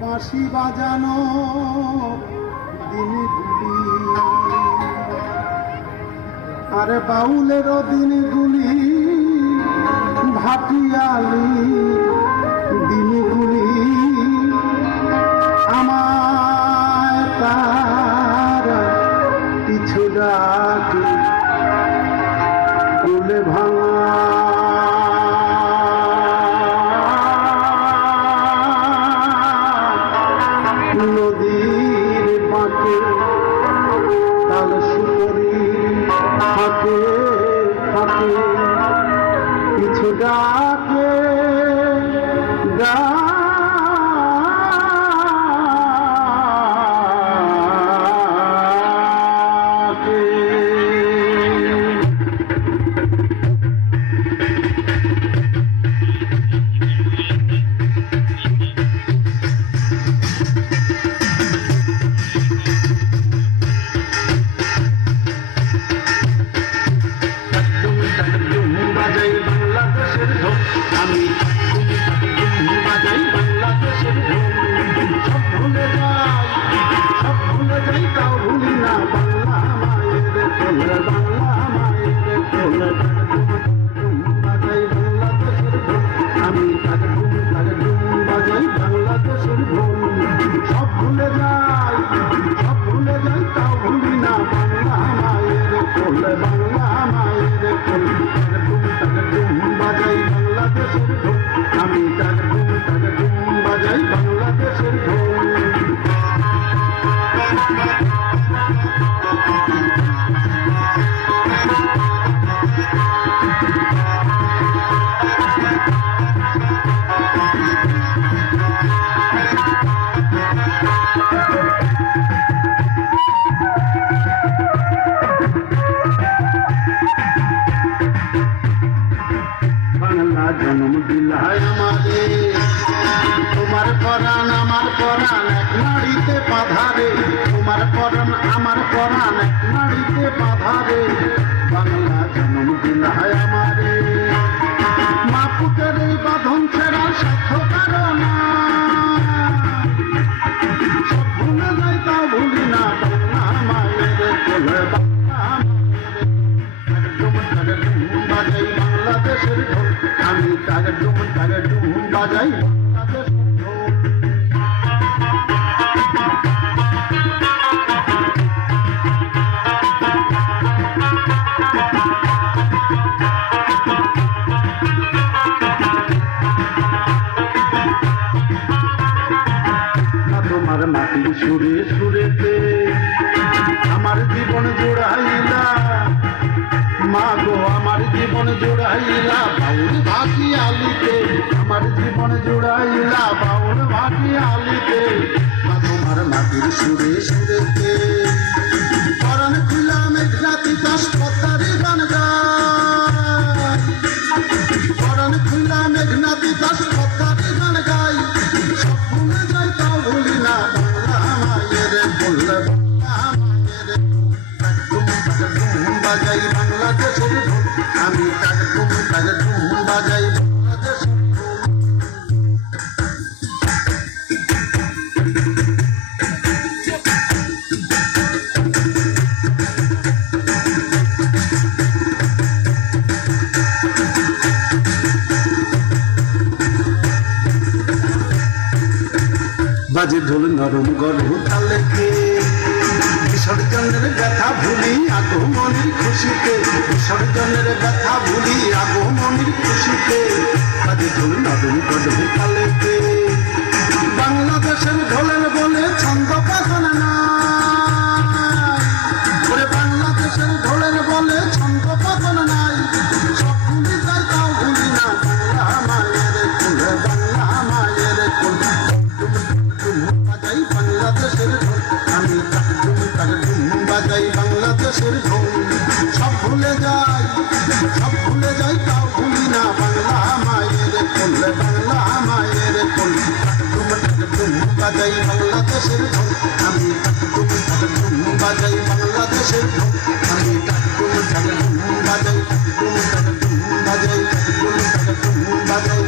বাঁশি বাজানো দিনগুলি, আরে বাউলেরও দিনগুলি, ভাটিয়ালি দিনগুলি, আমার তারা কিছু ডাকে কুলে ভাঙা নদীর বাঁকে তাল সুপরি ফাঁকে ফাঁকে কিছু ডাকে জন্ম দিলায় আমাদের, তোমার পরাণ আমার পরাণ এক নাড়িতে বাঁধারে, তোমার পরাণ আমার পরাণ এক নাড়িতে বাঁধারে, বাংলা জন্ম দিলায় আমাদের। মা পুতের এই বাঁধন ছেড়া সাধ্য কারণ, সব ভুলে যাই তাও ভুলি না বাংলা মায়ের কোলে, বাংলা মায়ের বাজাই বাংলাদেশের ঢোল, আমি তাকে ডুম বাজাই তোমার মাটির সুরে সুরেতে আমার জীবন জোড়াইলা, মা গো আমার জীবন জোড়াইলা বাউল ভাটি আলিতে, আমার জীবন জোড়াইলা বাউল ভাটি আলিতে, মা তোমার মাটির সুরে সুরেতে পরাণ খুলা মেঘনাতি চাষ পদ্মারি গান গাই, পরাণ খুলা মেঘনাতি চাষ পদ্মারি গান গাই, সব ভুলে যাই তাও ভুলি না বাংলা মায়ের বললে, বাজাই বাংলাদেশের ঢোল, আমি তাকে ডুম বাজাই বাংলাদেশের বাজে ঢোল নরম গরম তালে কে, বিসর্জনের ব্যথা ভুলি আগমনের খুশিতে, বিসর্জনের ব্যথা ভুলি আগমনের খুশিতে, বাজে ঢোল নরম গরম তালে কে, বাংলাদেশের ঢোলের বলে ছন্দ পাতন নাই, ওরে বাংলাদেশের ঢোলের বলে ছন্দ পাতন নাই, সব ভুলি যাই তাও ভুলি না বাংলা মায়ের কোলে, বাংলা মায়ের কোলে, বাজাই বাংলাদেশের ঢোল, আমি বাজাই বাংলাদেশের ঢোল, সব ভুলে যাই তাও ভুলি না বাংলা মায়ের কোলে, বাংলা মায়ের কোলে, বাজাই বাংলাদেশের ঢোল, আমি বাজাই বাংলাদেশের ঢোল, আমি বাজাই বাজাই